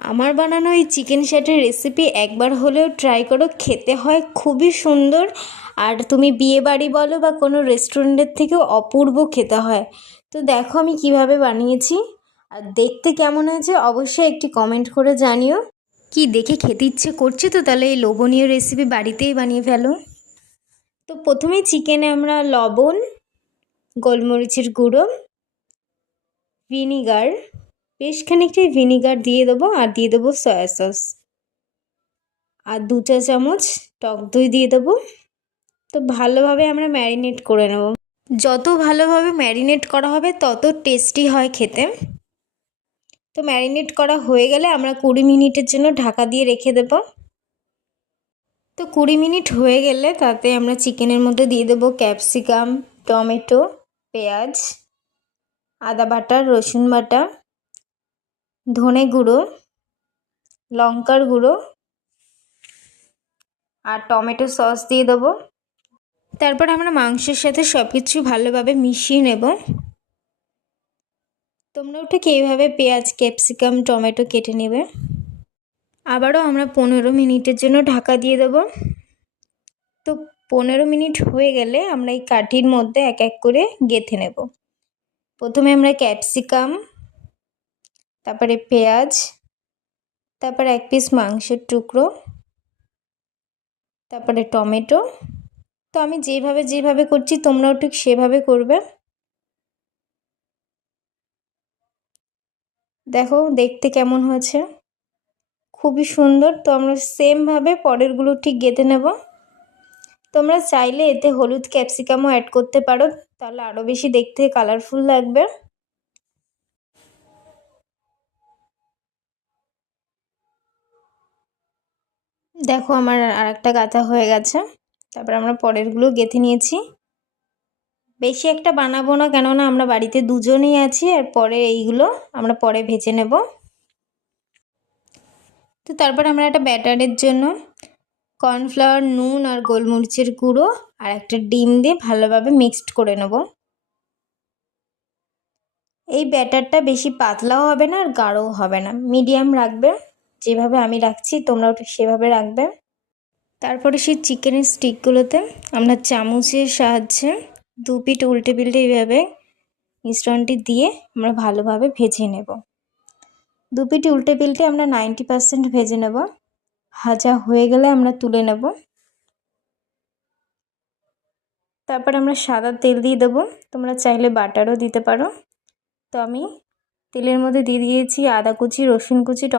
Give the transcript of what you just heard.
আমার বানানো এই চিকেন শ্যাটের রেসিপি একবার হলেও ট্রাই করো, খেতে হয় খুবই সুন্দর। আর তুমি বিয়ে বাড়ি বলো বা কোনো রেস্টুরেন্টের থেকেও অপূর্ব খেতে হয়। তো দেখো আমি কিভাবে বানিয়েছি, আর দেখতে কেমন হয়েছে অবশ্যই একটি কমেন্ট করে জানিও। কি দেখে খেতে ইচ্ছে করছে, তো তাহলে এই লোভনীয় রেসিপি বাড়িতেই বানিয়ে ফেলো। তো প্রথমেই চিকেনে আমরা লবণ, গোলমরিচের গুঁড়ো, ভিনিগার, বেশ খানিকটা ভিনিগার দিয়ে দেবো, আর দিয়ে দেবো সয়া সস, আর 2 চা চামচ টক দই দিয়ে দেবো। তো ভালোভাবে আমরা ম্যারিনেট করে নেব। যত ভালোভাবে ম্যারিনেট করা হবে তত টেস্টি হয় খেতে। তো ম্যারিনেট করা হয়ে গেলে আমরা 20 মিনিটের জন্য ঢাকা দিয়ে রেখে দেব। তো 20 মিনিট হয়ে গেলে তাতে আমরা চিকেনের মধ্যে দিয়ে দেবো ক্যাপসিকাম, টমেটো, পেঁয়াজ, আদা বাটা, রসুন বাটা, ধনে গুঁড়ো, লঙ্কার গুঁড়ো আর টমেটো সস দিয়ে দেবো। তারপর আমরা মাংসের সাথে সব কিছু ভালোভাবে মিশিয়ে নেব। তোমরাও ঠিক এইভাবে পেঁয়াজ, ক্যাপসিকাম, টমেটো কেটে নেবে। আবারও আমরা 15 মিনিটের জন্য ঢাকা দিয়ে দেব। তো 15 মিনিট হয়ে গেলে আমরা এই কাঠির মধ্যে এক এক করে গেঁথে নেব। প্রথমে আমরা ক্যাপসিকাম, তারপরে পেঁয়াজ, তারপরে 1 পিস মাংসের টুকরো, তারপরে টমেটো। তো আমি যেভাবে করছি তোমরাও ঠিক সেভাবে করবে। দেখো দেখতে কেমন হয়েছে, খুবই সুন্দর। তো আমরা সেমভাবে পরেরগুলো ঠিক গেঁথে নেব। তোমরা চাইলে এতে হলুদ ক্যাপসিকামও অ্যাড করতে পারো, তাহলে আরও বেশি দেখতে কালারফুল লাগবে। দেখো আমার আরেকটা গাঁথা হয়ে গেছে। তারপর আমরা পরেরগুলো গেঁথে নিয়েছি। বেশি একটা বানাবো না, কেননা আমরা বাড়িতে দুজনেই আছি, আর পরে এইগুলো আমরা পরে ভেজে নেব। তো তারপর আমরা একটা ব্যাটারের জন্য কর্নফ্লাওয়ার, নুন আর গোলমরিচের গুঁড়ো আর একটা ডিম দিয়ে ভালোভাবে মিক্সড করে নেব। এই ব্যাটারটা বেশি পাতলাও হবে না আর গাঢ়ও হবে না, মিডিয়াম রাখবে। যেভাবে আমি রাখছি তোমরাও ঠিক সেভাবে রাখবে। তারপরে সেই চিকেনের স্টিকগুলোতে আমরা চামচের সাহায্যে 2 পিঠ উল্টে পিল্টে এইভাবে মিশ্রণটি দিয়ে আমরা ভালোভাবে ভেজে নেব। 2 পিঠ উল্টে পিল্টে আমরা 90% ভেজে নেব। ভাজা হয়ে গেলে আমরা তুলে নেব। তারপর আমরা সাদা তেল দিয়ে দেবো, তোমরা চাইলে বাটারও দিতে পারো। তো আমি তেলের মধ্যে দিয়ে দিয়েছি আদা কুচি, রসুন কুচি,